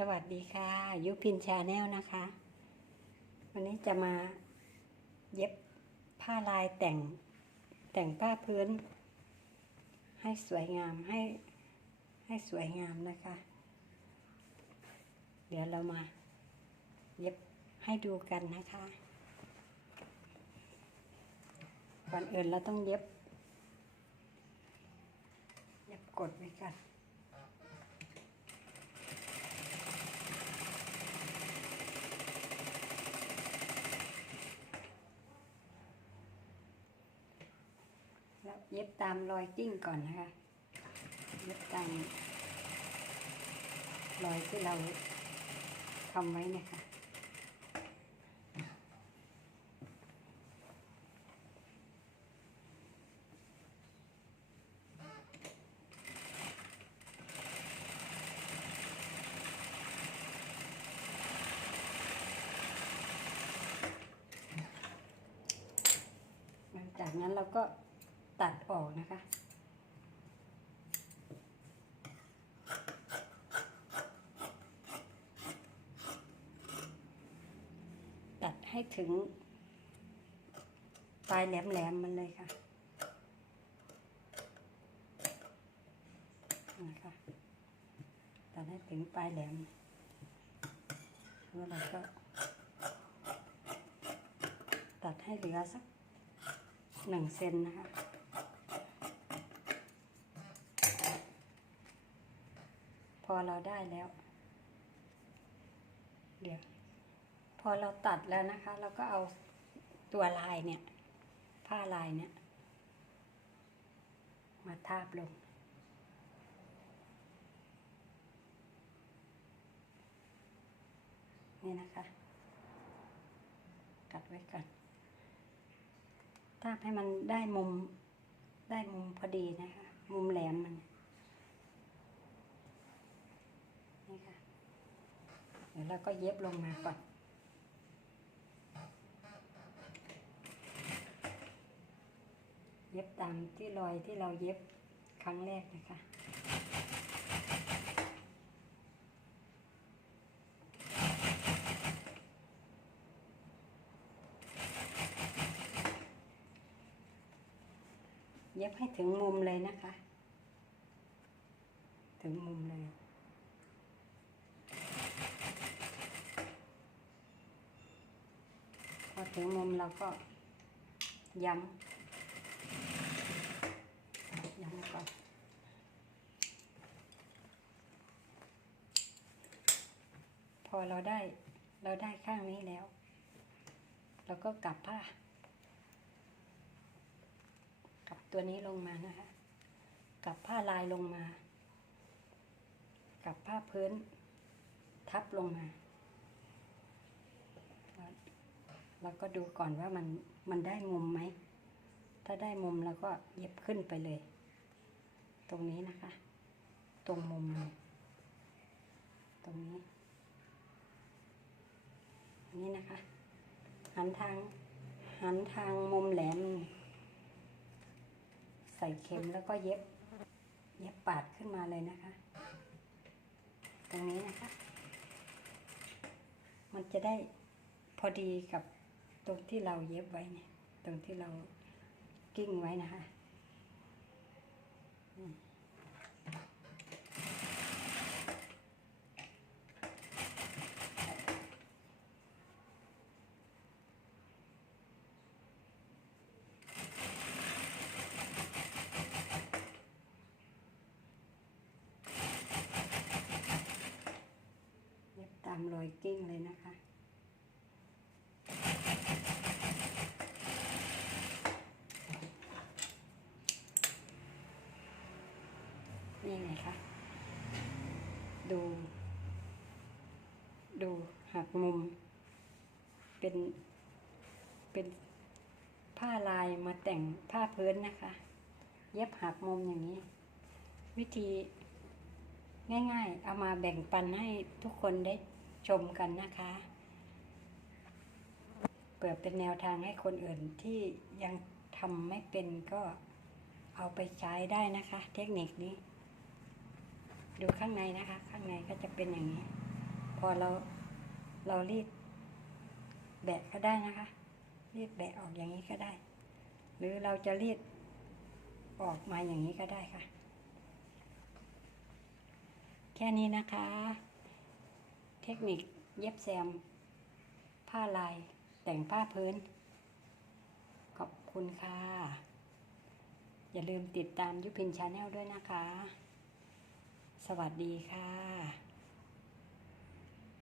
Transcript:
สวัสดีค่ะ ยุพินชาแนลนะคะ วันนี้จะมาเย็บผ้าลายแต่งแต่งผ้าพื้น ให้สวยงามให้ให้สวยงามนะคะ เดี๋ยวเรามาเย็บให้ดูกันนะคะก่อนอื่นเราต้องเย็บ เย็บกดไว้กัน เย็บตามรอยกิ้งก่อนนะคะ เย็บตามรอยที่เราทำไว้นะคะจากนั้นเราก็ ตัดออกนะคะ ตัดให้ถึง ปลายแหลมๆมันเลยค่ะนะคะตัดให้ถึงปลายแหลมแล้วเราก็ ตัดให้เหลือสักหนึ่งเซนนะคะ อเราได้แล้ว เดี๋ยว พอเราตัดแล้วนะคะ เราก็เอาตัวลายเนี่ย ผ้าลายเนี่ย มาทาบลงนี่นะคะ กัดไว้ก่อนทาบให้มันได้มุมได้มุมพอดีนะคะ มุมแหลมมันค่ะ เดี๋ยวเราก็เย็บลงมาก่อน เย็บตามที่รอยที่เราเย็บครั้งแรกนะคะเย็บให้ถึงมุมเลยนะคะ ถึงมุมเลย พอ ถึงมุมเราก็ย้ำย้ำก่อนพอเราได้เราได้ข้างนี้แล้ว เราก็กลับผ้ากลับตัวนี้ลงมานะคะกลับผ้าลายลงมา กลับผ้าพื้นทับลงมา แล้วก็ดูก่อนว่ามันมันได้มุมไหม ถ้าได้มุมเราก็เย็บขึ้นไปเลย ตรงนี้นะคะ ตรงมุม ตรงนี้ นี่นะคะ หันทาง หันทางมุมแหลม ใส่เข็มแล้วก็เย็บ เย็บปาดขึ้นมาเลยนะคะ ตรงนี้นะคะ มันจะได้พอดีกับ ตรงที่เราเย็บไว้เนี่ย ตรงที่เรากิ้งไว้นะคะเย็บตามรอยกิ้งเลยนะคะ นี่ไงคะ ดู ดูหักมุม เป็น เป็นผ้าลายมาแต่งผ้าพื้นนะคะ เย็บหักมุมอย่างนี้ วิธีง่ายๆ เอามาแบ่งปันให้ทุกคนได้ชมกันนะคะเปิดเป็นแนวทางให้คนอื่นที่ยังทำไม่เป็นก็เอาไปใช้ได้นะคะ เทคนิคนี้ ดูข้างในนะคะ ข้างในก็จะเป็นอย่างนี้ พอเราเรารีดแบะก็ได้นะคะ รีดแบะออกอย่างนี้ก็ได้ หรือเราจะรีดออกมาอย่างนี้ก็ได้ค่ะ แค่นี้นะคะ เทคนิคเย็บแซม ผ้าลายแต่งผ้าพื้น ขอบคุณค่ะ อย่าลืมติดตามยุพินชาแนลด้วยนะคะ สวัสดีค่ะ